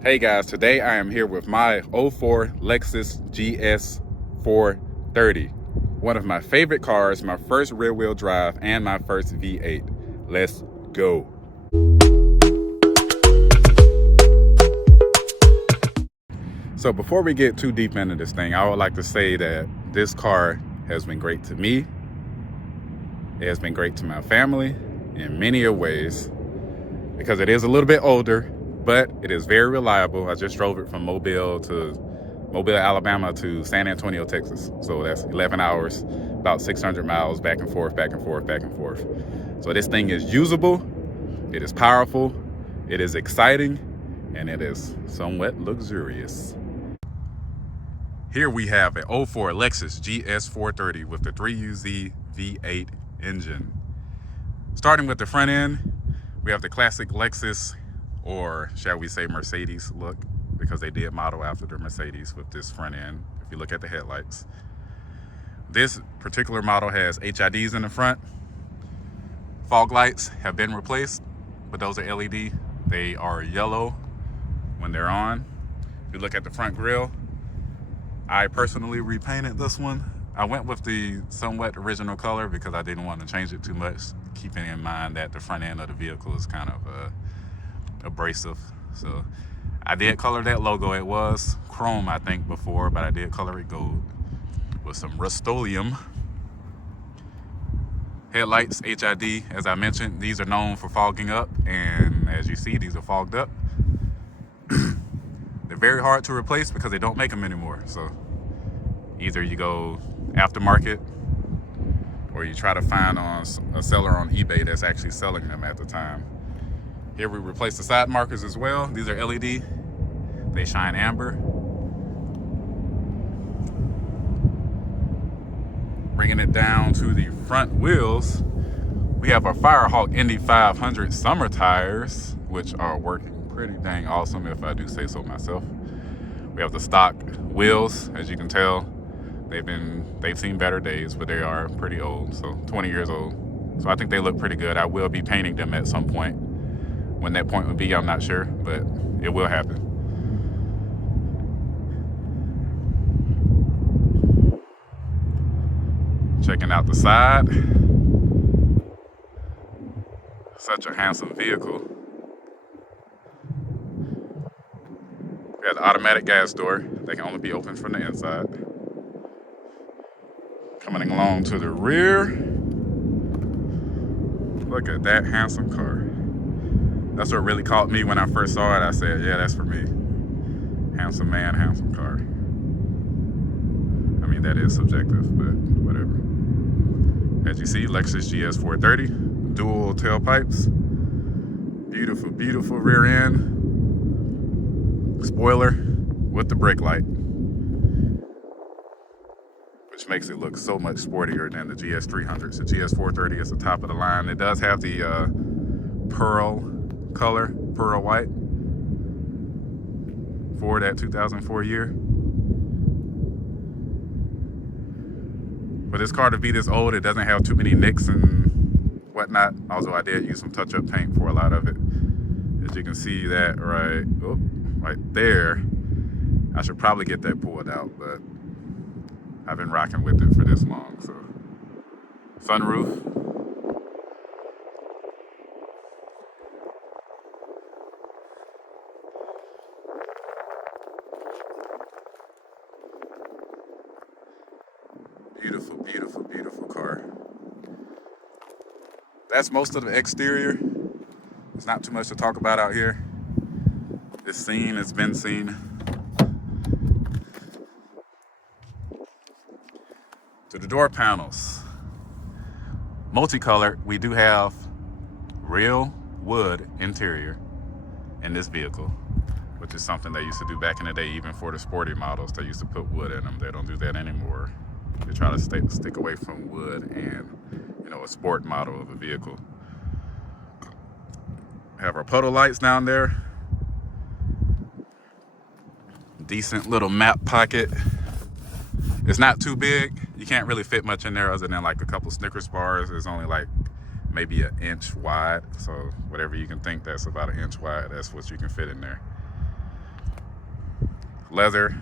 Hey guys, today I am here with my '04 Lexus GS430. One of my favorite cars, my first rear-wheel drive, and my first V8. Let's go. So before we get too deep into this thing, I would like to say that this car has been great to me. It has been great to my family in many ways because it is a little bit older, but it is very reliable. I just drove it from Mobile, Alabama to San Antonio, Texas. So that's 11 hours, about 600 miles back and forth, back and forth, back and forth. So this thing is usable, it is powerful, it is exciting, and it is somewhat luxurious. Here we have an '04 Lexus GS430 with the 3UZ V8 engine. Starting with the front end, we have the classic Lexus, or shall we say Mercedes look, because they did model after the Mercedes with this front end. If you look at the headlights, this particular model has HIDs in the front. Fog lights have been replaced, but those are LED. They are yellow when they're on. If you look at the front grille, I personally repainted this one. I went with the somewhat original color because I didn't want to change it too much, keeping in mind that the front end of the vehicle is kind of abrasive. So I did color that logo. It was chrome, I think, before, but I did color it gold with some Rust-Oleum. Headlights, HID, as I mentioned, these are known for fogging up, and as you see, these are fogged up. They're very hard to replace because they don't make them anymore. So either you go aftermarket or you try to find a seller on eBay that's actually selling them at the time. Here we replace the side markers as well. These are LED. They shine amber. Bringing it down to the front wheels, we have our Firehawk Indy 500 summer tires, which are working pretty dang awesome, if I do say so myself. We have the stock wheels. As you can tell, they've seen better days, but they are pretty old, so 20 years old. So I think they look pretty good. I will be painting them at some point. When that point would be, I'm not sure, but it will happen. Checking out the side. Such a handsome vehicle. We have the automatic gas door. They can only be opened from the inside. Coming along to the rear. Look at that handsome car. That's what really caught me when I first saw it. I said, yeah, that's for me. Handsome man, handsome car. I mean, that is subjective, but whatever. As you see, Lexus GS430, dual tailpipes. Beautiful, beautiful rear end. Spoiler with the brake light, which makes it look so much sportier than the GS300s. The GS430 is the top of the line. It does have the pearl color, pearl white, for that 2004 year. For this car to be this old, it doesn't have too many nicks and whatnot, although I did use some touch-up paint for a lot of it. As you can see that right there, I should probably get that pulled out, but I've been rocking with it for this long. So sunroof. Beautiful, beautiful, beautiful car. That's most of the exterior. There's not too much to talk about out here. This scene has been seen. To the door panels. Multicolored, we do have real wood interior in this vehicle, which is something they used to do back in the day. Even for the sporty models, they used to put wood in them. They don't do that anymore. They try to stick away from wood and, a sport model of a vehicle. Have our puddle lights down there. Decent little map pocket. It's not too big. You can't really fit much in there other than like a couple Snickers bars. It's only like maybe an inch wide. So whatever you can think that's about an inch wide, that's what you can fit in there. leather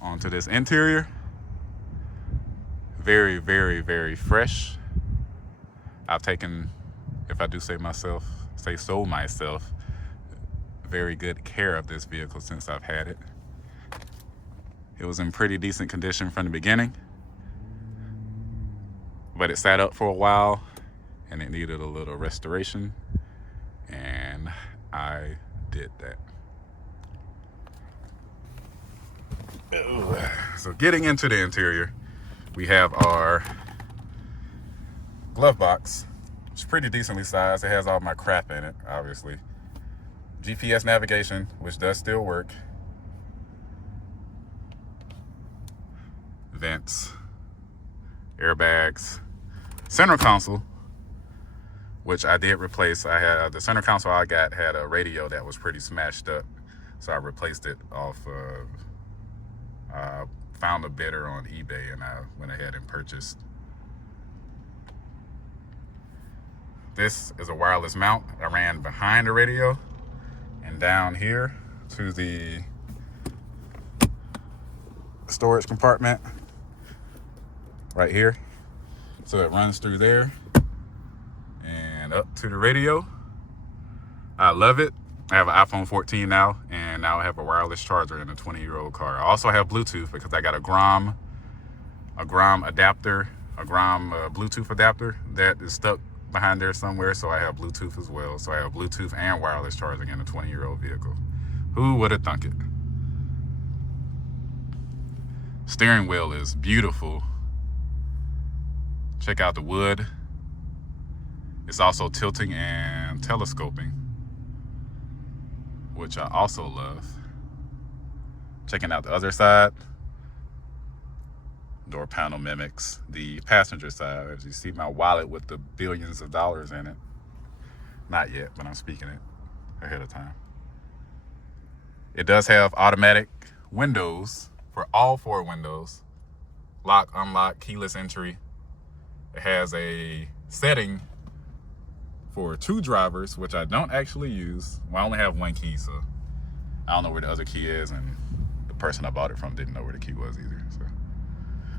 onto this interior. Very, very, very fresh. I've taken, if I do say so myself, very good care of this vehicle since I've had it. It was in pretty decent condition from the beginning, but it sat up for a while and it needed a little restoration, and I did that. So getting into the interior, we have our glove box. It's pretty decently sized. It has all my crap in it, obviously. GPS navigation, which does still work. Vents, airbags, center console, which I did replace. I had the center console I got had a radio that was pretty smashed up, so I replaced it off of, found a bidder on eBay, and I went ahead and purchased. This is a wireless mount. I ran behind the radio and down here to the storage compartment right here. So it runs through there and up to the radio. I love it. I have an iPhone 14 now, and now I have a wireless charger in a 20-year-old car. I also have Bluetooth because I got a GROM adapter, a GROM Bluetooth adapter that is stuck behind there somewhere, so I have Bluetooth as well. So I have Bluetooth and wireless charging in a 20-year-old vehicle. Who would have thunk it? Steering wheel is beautiful. Check out the wood. It's also tilting and telescoping, which I also love. Checking out the other side. Door panel mimics the passenger side. As you see my wallet with the billions of dollars in it. Not yet, but I'm speaking it ahead of time. It does have automatic windows for all 4 windows. Lock, unlock, keyless entry. It has a setting for 2 drivers, which I don't actually use. Well, I only have 1 key, so I don't know where the other key is, and the person I bought it from didn't know where the key was either. So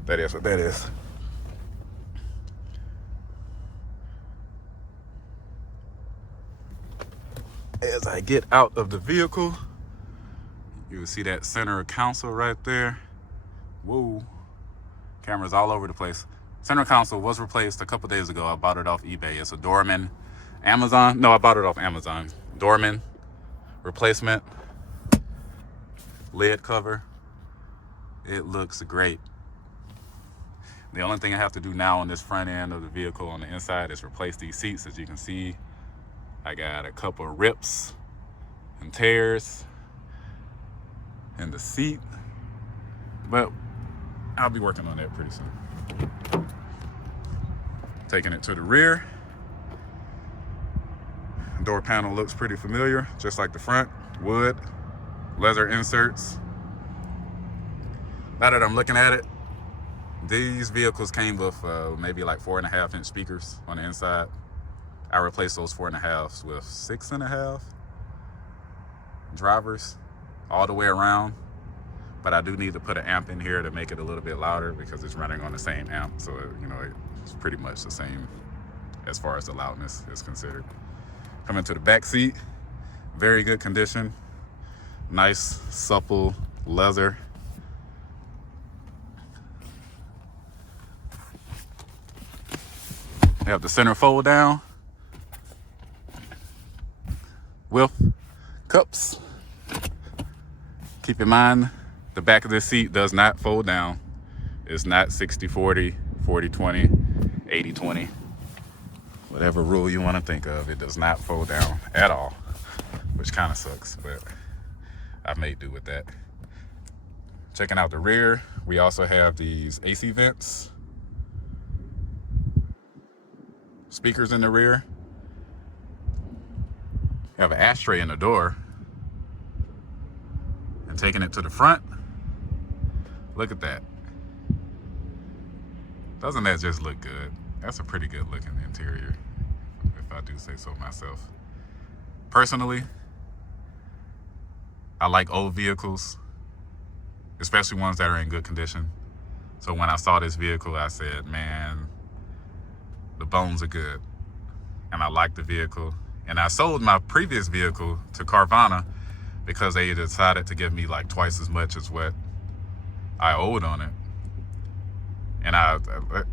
that is what that is. As I get out of the vehicle, you will see that center console right there. Whoa, cameras all over the place. Center console was replaced a couple days ago. I bought it off eBay. It's a Dorman Amazon. No, I bought it off Amazon. Dorman replacement. Lid cover. It looks great. The only thing I have to do now on this front end of the vehicle on the inside is replace these seats. As you can see, I got a couple of rips and tears in the seat, but I'll be working on that pretty soon. Taking it to the rear. Door panel looks pretty familiar, just like the front. Wood, leather inserts. Now that I'm looking at it, these vehicles came with maybe like 4.5-inch speakers on the inside. I replaced those 4.5s with 6.5 drivers all the way around. But I do need to put an amp in here to make it a little bit louder because it's running on the same amp. So, you know, it's pretty much the same as far as the loudness is considered. Coming to the back seat, very good condition. Nice, supple leather. Have the center fold down with cups. Keep in mind, the back of this seat does not fold down. It's not 60-40, 40-20, 80-20. Whatever rule you want to think of, it does not fold down at all, which kind of sucks, but I've made do with that. Checking out the rear, we also have these AC vents. Speakers in the rear. Have an ashtray in the door. And taking it to the front, look at that. Doesn't that just look good? That's a pretty good looking interior, if I do say so myself. Personally, I like old vehicles, especially ones that are in good condition. So when I saw this vehicle, I said, man, the bones are good. And I like the vehicle. And I sold my previous vehicle to Carvana because they decided to give me like twice as much as what I owed on it. And I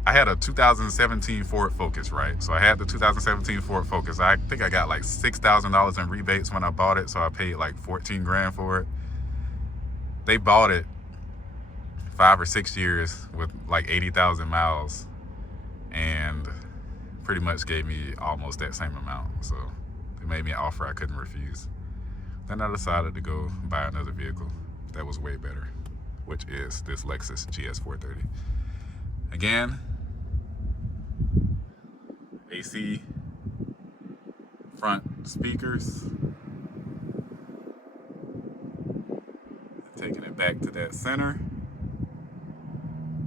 had a 2017 Ford Focus, right? So I had the 2017 Ford Focus. I think I got like $6,000 in rebates when I bought it, so I paid like 14 grand for it. They bought it 5 or 6 years with like 80,000 miles and pretty much gave me almost that same amount. So they made me an offer I couldn't refuse. Then I decided to go buy another vehicle that was way better, which is this Lexus GS430. Again, AC front speakers. Taking it back to that center.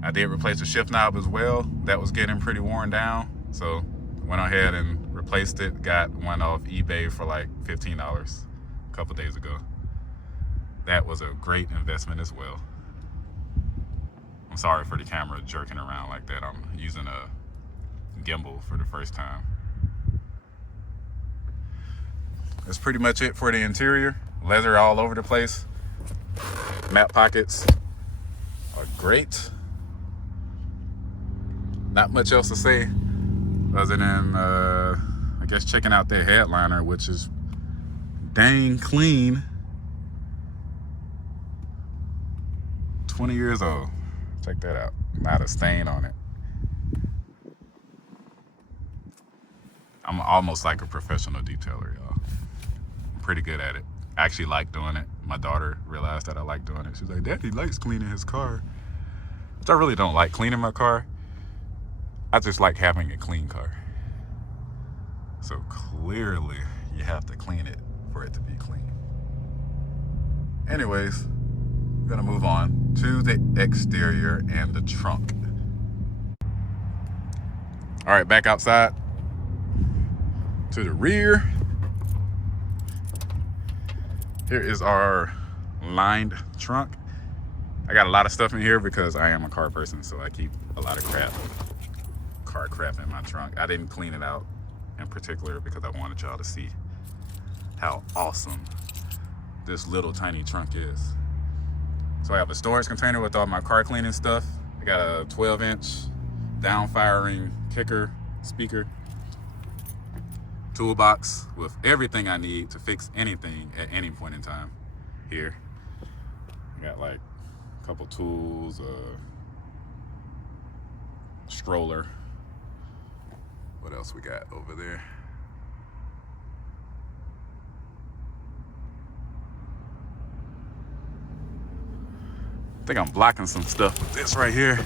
I did replace the shift knob as well. That was getting pretty worn down. So went ahead and replaced it. Got one off eBay for like $15 a couple days ago. That was a great investment as well. I'm sorry for the camera jerking around like that. I'm using a gimbal for the first time. That's pretty much it for the interior. Leather all over the place. Map pockets are great. Not much else to say other than I guess checking out their headliner, which is dang clean. 20 years old. Check that out. Not a stain on it. I'm almost like a professional detailer, y'all. I'm pretty good at it. I actually like doing it. My daughter realized that I like doing it. She's like, Daddy likes cleaning his car. Which I really don't like cleaning my car. I just like having a clean car. So clearly, you have to clean it for it to be clean. Anyways, we're gonna move on to the exterior and the trunk. All right, back outside to the rear. Here is our lined trunk. I got a lot of stuff in here because I am a car person, so I keep a lot of car crap in my trunk. I didn't clean it out in particular because I wanted y'all to see how awesome this little tiny trunk is. So I have a storage container with all my car cleaning stuff. I got a 12-inch down-firing kicker speaker, toolbox with everything I need to fix anything at any point in time here. I got like a couple tools, a stroller. What else we got over there? I think I'm blocking some stuff with this right here.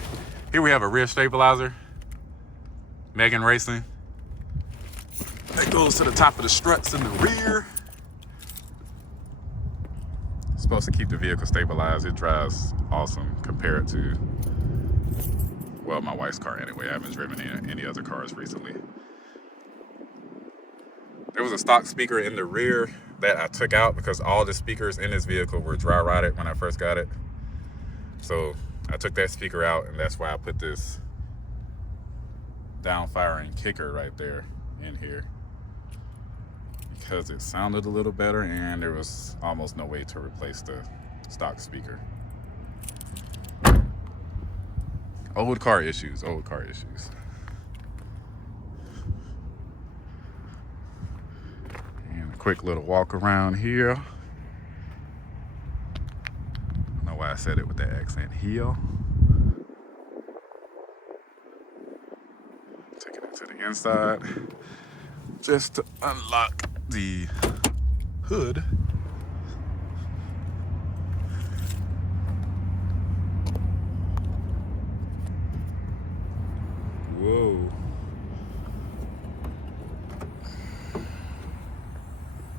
Here we have a rear stabilizer, Megan Racing. That goes to the top of the struts in the rear. It's supposed to keep the vehicle stabilized. It drives awesome compared to, well, my wife's car anyway. I haven't driven any other cars recently. There was a stock speaker in the rear that I took out because all the speakers in this vehicle were dry rotted when I first got it. So I took that speaker out, and that's why I put this down-firing kicker right there in here, because it sounded a little better and there was almost no way to replace the stock speaker. Old car issues. And a quick little walk around here. I don't know why I said it with that accent. Heel. Taking it to the inside just to unlock the hood. Whoa.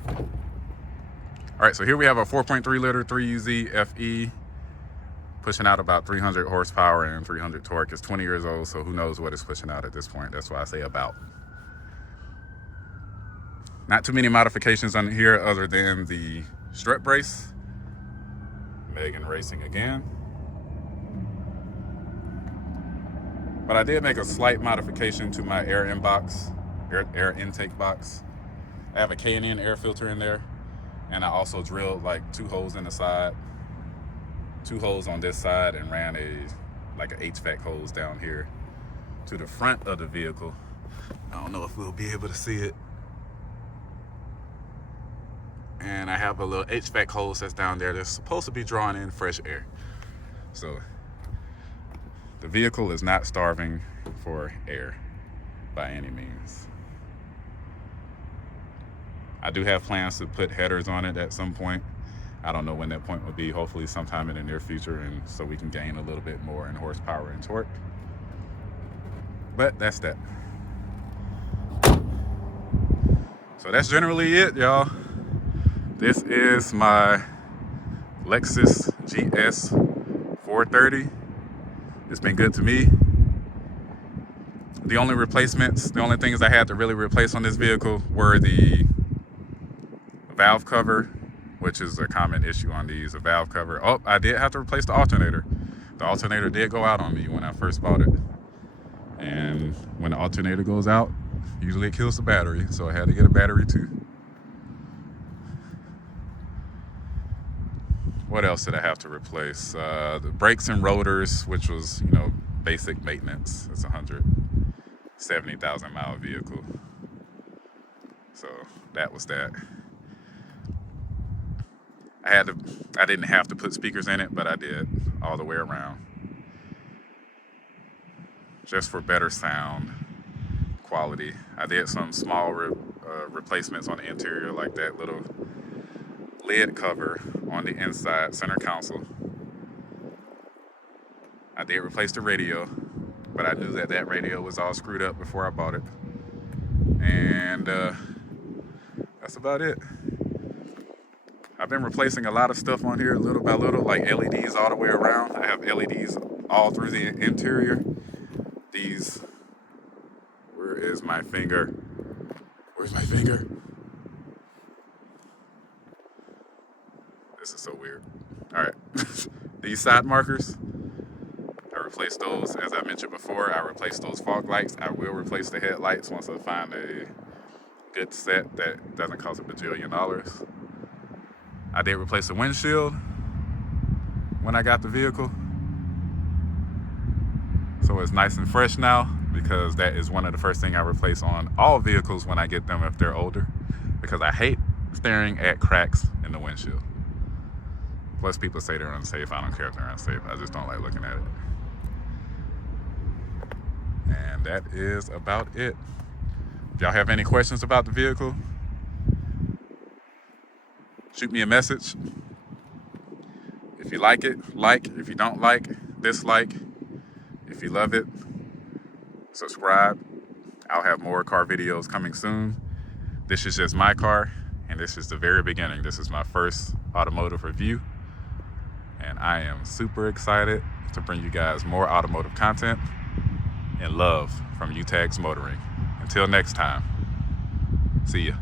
All right, so here we have a 4.3 liter 3UZ FE pushing out about 300 horsepower and 300 torque. It's 20 years old, so who knows what it's pushing out at this point. That's why I say about. Not too many modifications on here other than the strut brace. Megan racing again. But I did make a slight modification to my air intake box. I have a K&N air filter in there, and I also drilled like 2 holes in the side, 2 holes on this side, and ran like an HVAC hose down here to the front of the vehicle. I don't know if we'll be able to see it. And I have a little HVAC hose that's down there that's supposed to be drawing in fresh air. So the vehicle is not starving for air by any means. I do have plans to put headers on it at some point. I don't know when that point will be, hopefully sometime in the near future, and so we can gain a little bit more in horsepower and torque. But that's that. So that's generally it, y'all. This is my Lexus GS430. It's been good to me. The only things I had to really replace on this vehicle were the valve cover, which is a common issue on these, a valve cover. Oh, I did have to replace the alternator. The alternator did go out on me when I first bought it. And when the alternator goes out, usually it kills the battery, so I had to get a battery too. What else did I have to replace? The brakes and rotors, which was, basic maintenance. It's a 170,000 mile vehicle. So that was that. I didn't have to put speakers in it, but I did all the way around. Just for better sound quality. I did some small replacements on the interior, like that little lid cover on the inside center console. I did replace the radio, but I knew that radio was all screwed up before I bought it. And that's about it. I've been replacing a lot of stuff on here little by little, like LEDs all the way around. I have LEDs all through the interior. Where is my finger? Where's my finger? This is so weird. All right. These side markers, I replaced those. As I mentioned before, I replaced those fog lights. I will replace the headlights once I find a good set that doesn't cost $1 bajillion. I did replace the windshield when I got the vehicle. So it's nice and fresh now, because that is one of the first things I replace on all vehicles when I get them if they're older, because I hate staring at cracks in the windshield. Plus people say they're unsafe. I don't care if they're unsafe. I just don't like looking at it. And that is about it. If y'all have any questions about the vehicle, shoot me a message. If you like it, like. If you don't like, dislike. If you love it, subscribe. I'll have more car videos coming soon. This is just my car, and this is the very beginning. This is my first automotive review, and I am super excited to bring you guys more automotive content and love from UTAG's Motoring. Until next time, see ya.